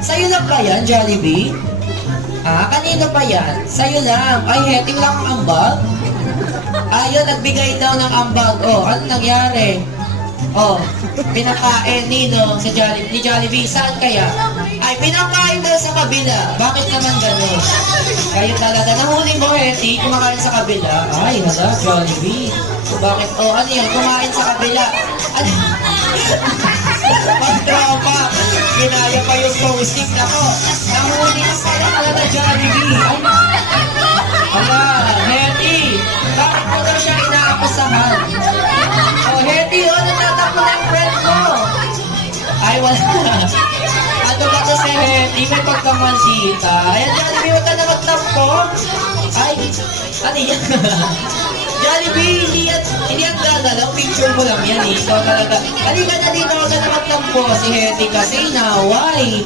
Sa'yo lang ba yan, Jollibee? Kanino pa yan? Sa'yo lang. Ay, Hetty, wala kang ambag? Ayun, nagbigay daw ng ambag. Oh, ano nangyari? Oh, pinakain ni Jollibee. Saan kaya? Ay, pinakain daw sa kabila. Bakit naman gano'n? Kayo talaga. Nahuli mo, Hetty, kumakain sa kabila. Ay, hala, Jollibee. Bakit? Oh, ano yan? Kumain sa kabila. Ano? Pag-tropa. Ginaya pa yung posting. Ako, nahuli ka sa'yo talaga, Jollibee. Ay, hala, Hetty. Bakit mo daw siya inaakusahan? Oh, Hetty, oh, natatakbo na yung friend ko. Ay, wala. Ano ba to si Hetty? May pagkamansita. Ayan, Jollibee, huwag ka na magtampo. Ay, ano yan? Jollibee, hindi yan gagalaw. Picture mo lang yan eh. Ikaw talaga. Halika na dito, huwag ka na magtampo. Si Hetty kasi inaway.